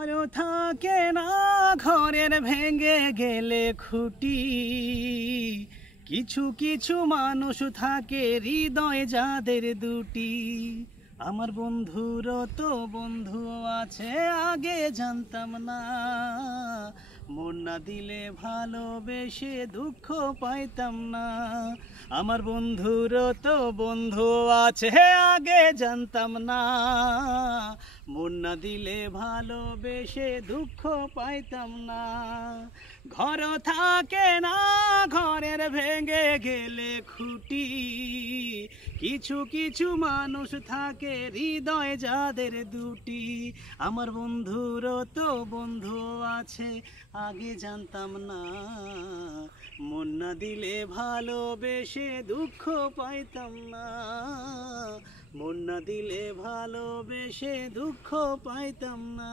ঘর থাকে না ঘরের ভেঙে গেলে খুঁটি, কিছু কিছু মানুষ থাকে হৃদয় যাদের দুটি। আমার বন্ধুরও তো বন্ধু আছে আগে জানতাম না, মন না দিলে ভালোবেসে দুঃখ পাইতাম না। আমার বন্ধুরও তো বন্ধু আছে আগে জানতাম না, মন না দিলে ভালোবেসে দুঃখ পাইতাম না। ঘর থাকে না ঘরের ভেঙে গেলে খুঁটি, কিছু কিছু মানুষ থাকে হৃদয় যাদের দুটি। আমার বন্ধুরও তো বন্ধু আছে আগে জানতাম না, মন না দিলে ভালোবেসে দুঃখ পাইতাম না। মন না দিলে ভালোবেসে দুঃখ পাইতাম না।